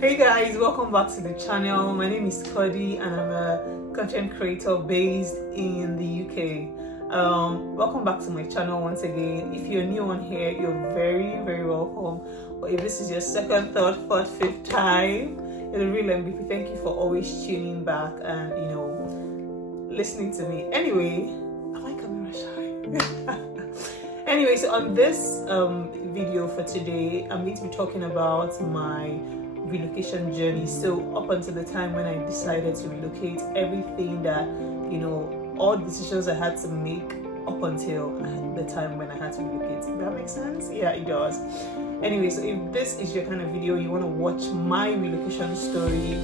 Hey guys, welcome back to the channel. My name is Cody and I'm a content creator based in the UK. Welcome back to my channel once again. If you're new on here, you're very welcome. But if this is your second, third, fourth, fifth time, you're the real MVP. Thank you for always tuning back and listening to me. Anyway, am I camera shy? Anyway, so on this video for today, I'm going to be talking about my relocation journey. So up until the time when I decided to relocate, everything that all decisions I had to make up until the time when I had to relocate. Does that make sense? Yeah, it does. Anyway, so if this is your kind of video, you want to watch my relocation story,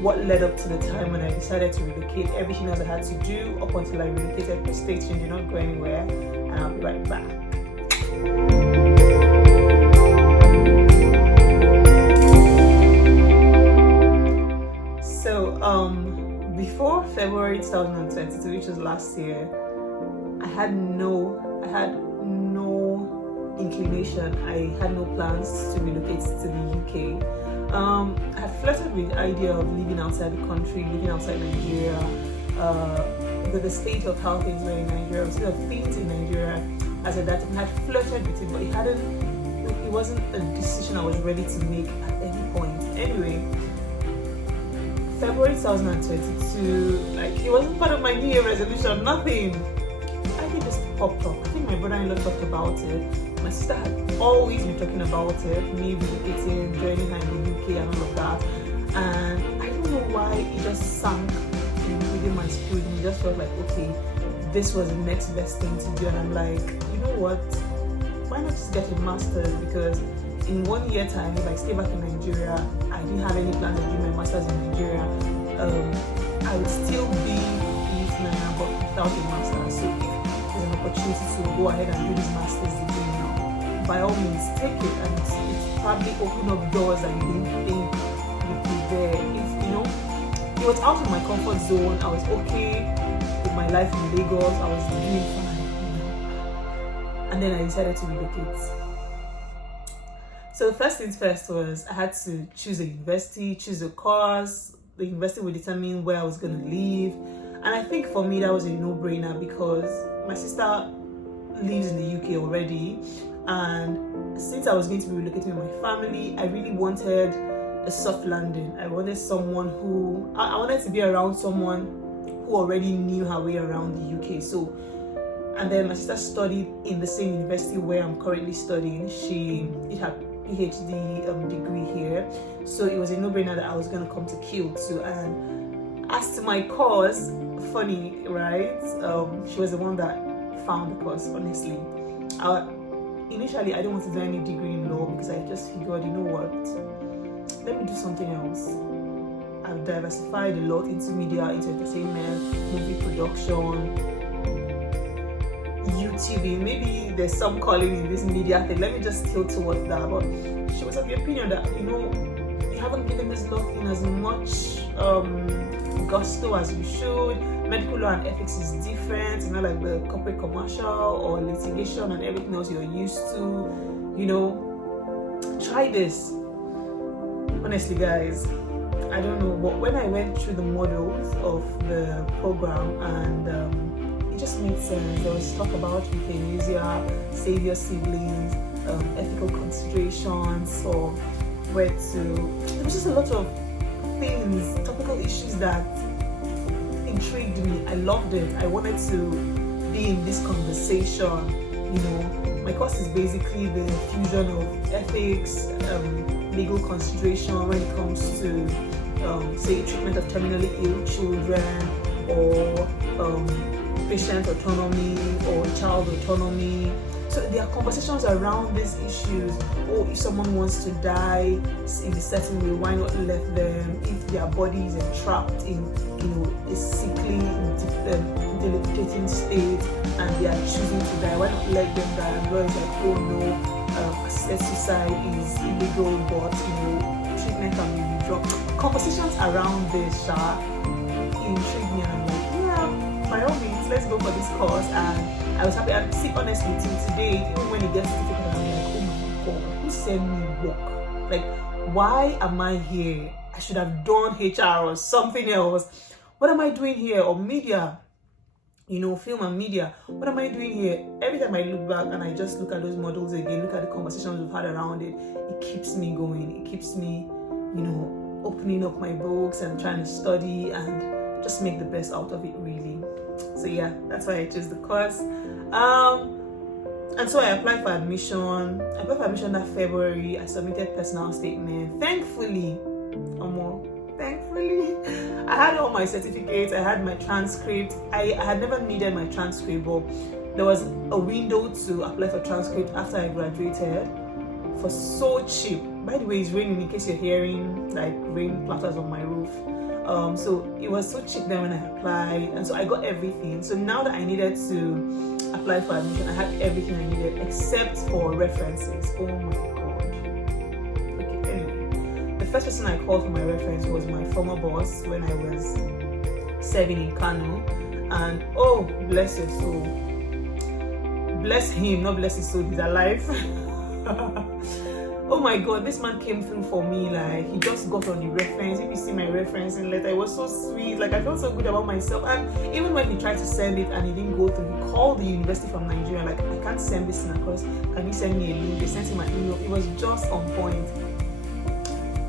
what led up to the time when I decided to relocate, everything else I had to do up until I relocated, please stay tuned, do not go anywhere, and I'll be right back. Before February 2022, which was last year, I had no inclination. I had no plans to relocate to the UK. I had flirted with the idea of living outside the country, living outside Nigeria, with the state of how things were in Nigeria, the state of things in Nigeria. As at that time, I had flirted with it, but it wasn't a decision I was ready to make at any point. Anyway, February 2022, it wasn't part of my New Year resolution, nothing. I think just popped up. I think my brother-in-law talked about it. My sister had always been talking about it, me relocating, joining her in the UK and all of that. And I don't know why it just sank within my spirit. It just felt like, okay, this was the next best thing to do. And I'm like, you know what? Why not just get a master's? Because in 1 year time, if I stay back in Nigeria, I didn't have any plans of doing my master's in Nigeria. I would still be in Ghana, but without a master's. So if there's an opportunity to go ahead and do this master's degree now, by all means, take it, and it's probably open up doors that you didn't think would be there. It was out of my comfort zone. I was okay with my life in Lagos. I was doing fine, and then I decided to relocate. So first things first was I had to choose a university, choose a course. The university would determine where I was going to live. And I think for me that was a no-brainer because my sister lives in the UK already. And since I was going to be relocating with my family, I really wanted a soft landing. I wanted I wanted to be around someone who already knew her way around the UK. So, and then my sister studied in the same university where I'm currently studying. She did her PhD degree here, so it was a no-brainer that I was going to come to Kyoto. And as to my course, funny, right? She was the one that found the course. Honestly, initially I didn't want to do any degree in law because I just figured, you know what? Let me do something else. I've diversified a lot into media, into entertainment, movie production, YouTube. Maybe there's some calling in this media thing. Let me just tilt towards that. But she was of the opinion that you haven't given this law in as much gusto as you should. Medical law and ethics is different. It's not like the corporate commercial or litigation and everything else you're used to. Try this. Honestly, guys, I don't know, but when I went through the models of the program and it just made sense. There was talk about euthanasia, save your siblings, ethical considerations, or where to. There was just a lot of things, topical issues that intrigued me. I loved it. I wanted to be in this conversation. My course is basically the fusion of ethics, legal consideration when it comes to, say, treatment of terminally ill children, or patient autonomy or child autonomy. So there are conversations around these issues. Or if someone wants to die in a certain way, why not let them? If their body is entrapped in a sickly, debilitating state and they are choosing to die, why not let them die? And lawyers like, oh no, assisted suicide is illegal, but treatment can be withdrawn. Conversations around this intrigue me, and I'm like, yeah, by all means, let's go for this course. And I was happy. And see, honestly, till today, even when it gets difficult, I'm like, oh my god, who sent me work? Like, why am I here? I should have done HR or something else. What am I doing here? Or media, film and media. What am I doing here? Every time I look back and I just look at those models again, look at the conversations we've had around it, it keeps me going. It keeps me, opening up my books and trying to study and just make the best out of it, really. So yeah, that's why I chose the course. And so I applied for admission. That February. I submitted personal statement. Thankfully, I had all my certificates. I had my transcript. I had never needed my transcript, but there was a window to apply for transcript after I graduated for so cheap. By the way, it's raining in case you're hearing like rain platters on my roof. So it was so cheap then when I applied, and so I got everything. So now that I needed to apply for admission, I had everything I needed except for references. Oh my god. Okay, anyway, the first person I called for my reference was my former boss when I was serving in Kano, and oh, bless your soul, bless him, not bless his soul, he's alive. Oh my god, this man came through for me. Like, he just got on the reference. If you see my referencing letter, it was so sweet. Like, I felt so good about myself. And even when he tried to send it and it didn't go through, he called the university from Nigeria. Like, I can't send this in across. Can you send me a link? They sent him an email. It was just on point.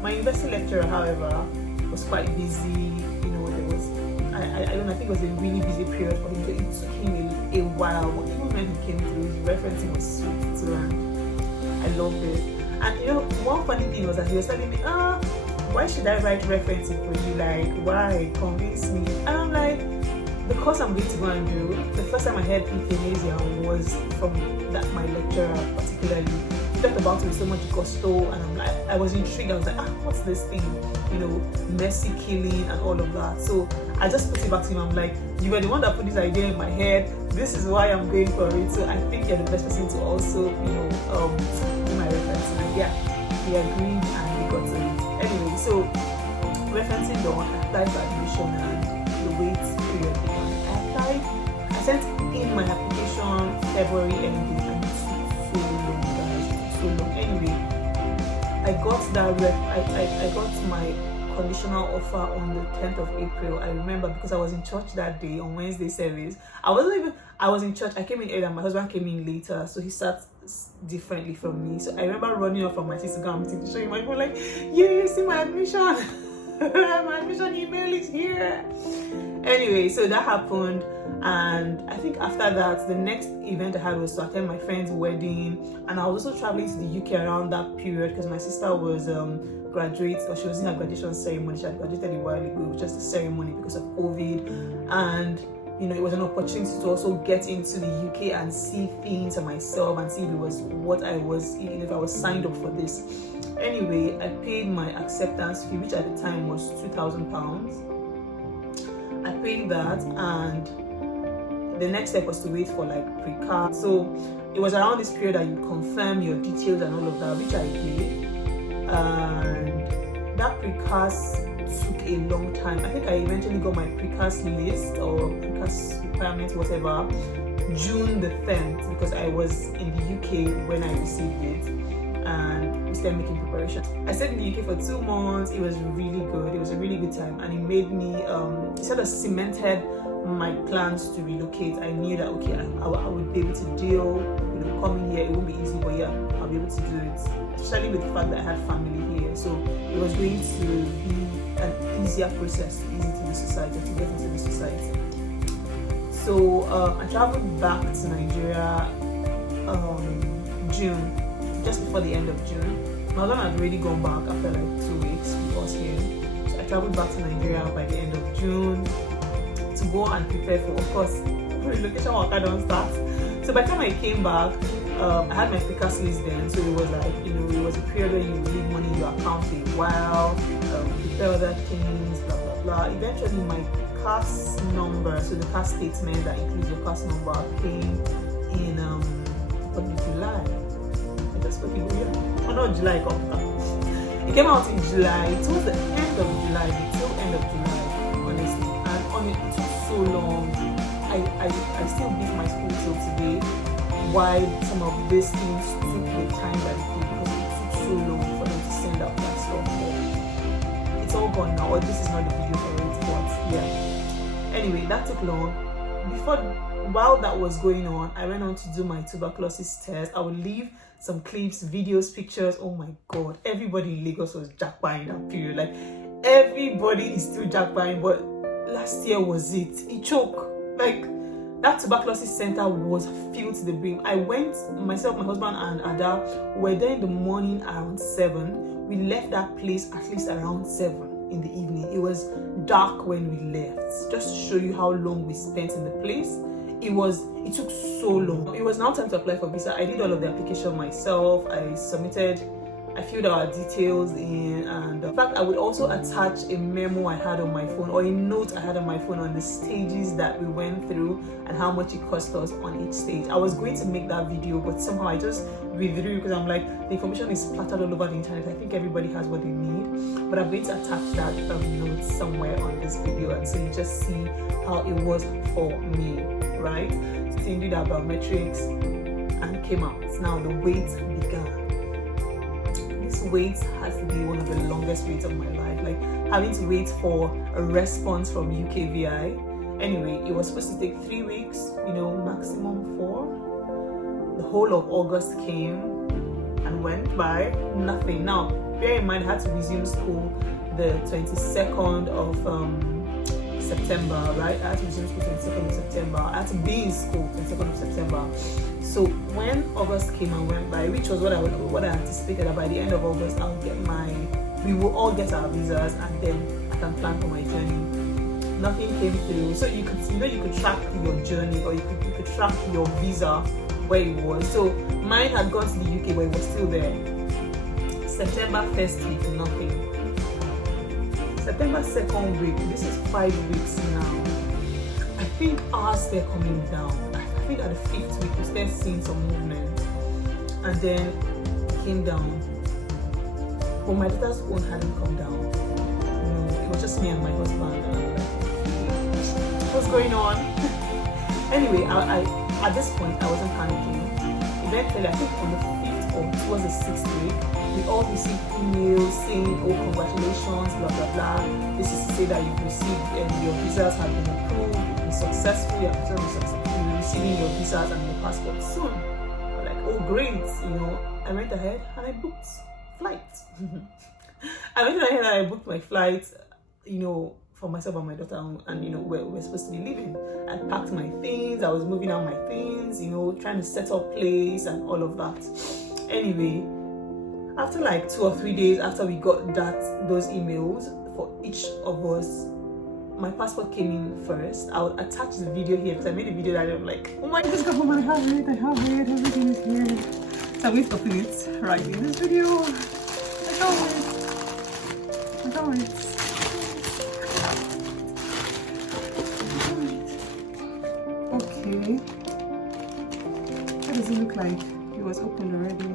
My university lecturer, however, was quite busy. There was, I think it was a really busy period for him. So it took him a while. But even when he came through, his referencing was sweet too, and I loved it. And one funny thing was that he was telling me, why should I write referencing for you? Like, why? Convince me. And I'm like, the course I'm going to go and do, the first time I heard euthanasia was from my lecturer particularly. He talked about it with so much gusto, and I'm like, I was intrigued. I was like, what's this thing? Mercy killing and all of that. So I just put it back to him. I'm like, you were the one that put this idea in my head. This is why I'm going for it. So I think you're the best person to also, do my referencing. And yeah, he agreed and we got to it. Anyway, so referencing done, I applied for admission and the wait period began. I sent in my application February ending, and it took so long, guys. It took so long. Anyway, I got I got my conditional offer on the 10th of April. I remember because I was in church that day on Wednesday service. I was in church. I came in earlier. My husband came in later, so he sat differently from me. So I remember running off from my sister to show him my phone, like, you see my admission. My admission email is here. Anyway, so that happened, and I think after that, the next event I had was to attend my friend's wedding, and I was also traveling to the UK around that period because my sister was she was in her graduation ceremony. She had graduated a while ago, just a ceremony because of COVID, and it was an opportunity to also get into the UK and see things for myself and see if it was what I was, if I was signed up for this. Anyway, I paid my acceptance fee, which at the time was £2,000. I paid that, and the next step was to wait for like pre-card. So it was around this period that you confirm your details and all of that, which I did. And that precast took a long time. I think I eventually got my precast list or precast requirements, whatever, June the 10th, because I was in the UK when I received it, and we started making preparations. I stayed in the UK for 2 months. It was really good. It was a really good time, and it made me it sort of cemented my plans to relocate. I knew that okay, I would be able to deal, coming here. It won't be easy, but yeah, I'll be able to do it, especially with the fact that I had family here. So it was going to be an easier process to ease into the society, to get into the society. So I traveled back to Nigeria June, just before the end of June. My husband had already gone back after like 2 weeks with us here. So I traveled back to Nigeria by the end of June to go and prepare for, of course, relocation work. I don't start. So by the time I came back, I had my precast list then. So it was like, it was a period where you leave money in your account for a while, prepare other things, blah blah blah. Eventually, my CAS number, so the CAS statement that includes your CAS number, came in July. I just spoke in July. Oh no, July. It came out in July. It was the end of July, the tail end of July, honestly. And it took so long. I still beat my school till today why some of these things took the time that it did, because it took so long for them to send out that stuff. gone now, or this is not the video for it, but yeah. Anyway, that took long. While that was going on, I went on to do my tuberculosis test. I would leave some clips, videos, pictures. Oh my god, everybody in Lagos was jackpotting that period. Like, everybody is still jackpotting, but last year was it choked. Like, that tuberculosis center was filled to the brim. I went, myself, my husband and Ada were there in the morning around 7. We left that place at least around 7 in the evening. It was dark when we left. Just to show you how long we spent in the place. It took so long. It was now time to apply for visa. I did all of the application myself. I filled our details in, and in fact I would also attach a memo I had on my phone, or a note I had on my phone, on the stages that we went through and how much it cost us on each stage. I was going to make that video, but somehow I just withdrew because I'm like, the information is splattered all over the internet. I think everybody has what they need, but I'm going to attach that note somewhere on this video, and so you just see how it was for me, right? So you did that biometrics and came out. Now the wait began. Wait has to be one of the longest waits of my life, like having to wait for a response from UKVI. Anyway, it was supposed to take 3 weeks, maximum 4. The whole of August came and went by, nothing. Now bear in mind, I had to resume school the 22nd of September, right? I had to resume school 22nd of September. I had to be in school 22nd of September. So when August came and went by, which was what I anticipated, that by the end of August we will all get our visas, and then I can plan for my journey. Nothing came through. So you could track your journey, or you could track your visa where it was. So mine had gone to the UK, but it was still there. September 1st week, nothing. September 2nd week, this is 5 weeks now. I think ours they're coming down. I think at the 5th week we started seeing some movement, and then it came down. But my daughter's own hadn't come down. It was just me and my husband. What's going on? Anyway, I at this point I wasn't panicking. Eventually, I think on the 5th or towards the 6th week, we all received emails saying, "Oh, congratulations, blah blah blah. This is to say that you've received and your visas have been approved, you've been successful, you're receiving your visas and your passport soon." I'm like, "Oh, great!" I went ahead and I booked flights. I booked my flights, for myself and my daughter, and we're supposed to be leaving. I packed my things. I was moving out my things, trying to set up place and all of that. Anyway, after like 2 or 3 days after we got those emails for each of us, my passport came in first. I'll attach the video here because I made a video that I'm like, "Oh my God, I have it, everything is here." So I'm going to open it right in this video. I can't wait. Okay. What does it look like? It was opened already.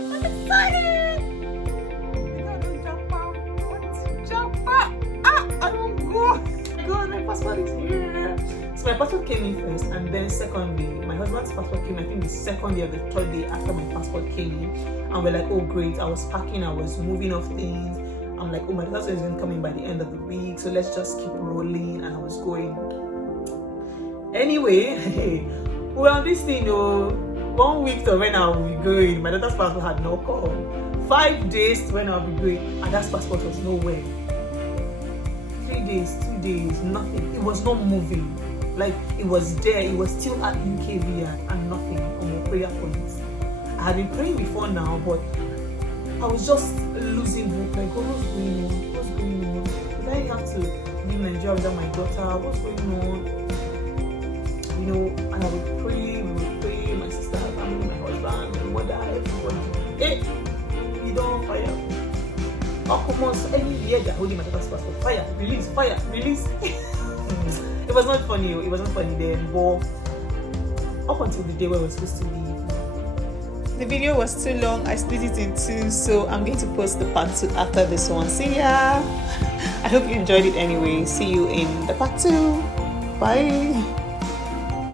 I'm excited! I don't go! God, my passport is here! So my passport came in first, and then secondly, my husband's passport came, I think the second day or the third day after my passport came in. And we're like, "Oh great," I was packing, I was moving off things. I'm like, "Oh, my passport is going to come in by the end of the week, so let's just keep rolling." And I was going. Anyway, we're on this thing, 1 week to when I'll be going. My daughter's passport had no call. 5 days to when I'll be going, and that passport was nowhere. 3 days, 2 days, nothing. It was not moving. Like, it was there, it was still at UKVI and nothing on my prayer points. I had been praying before now, but I was just losing hope. Like, "Oh, what's going on? What's going on? Did I have to leave Nigeria without my daughter? What's going on?" And I would pray, my sister, my family, my husband, my mother, everybody. Hey, we don't fire. Oh, come on, so every year they're holding my daughter's passport. Fire, release, fire, release. It was not funny. It wasn't funny then, but up until the day where we were supposed to leave. The video was too long. I split it in 2, so I'm going to post the part 2 after this one. See ya! I hope you enjoyed it anyway. See you in the part 2. Bye!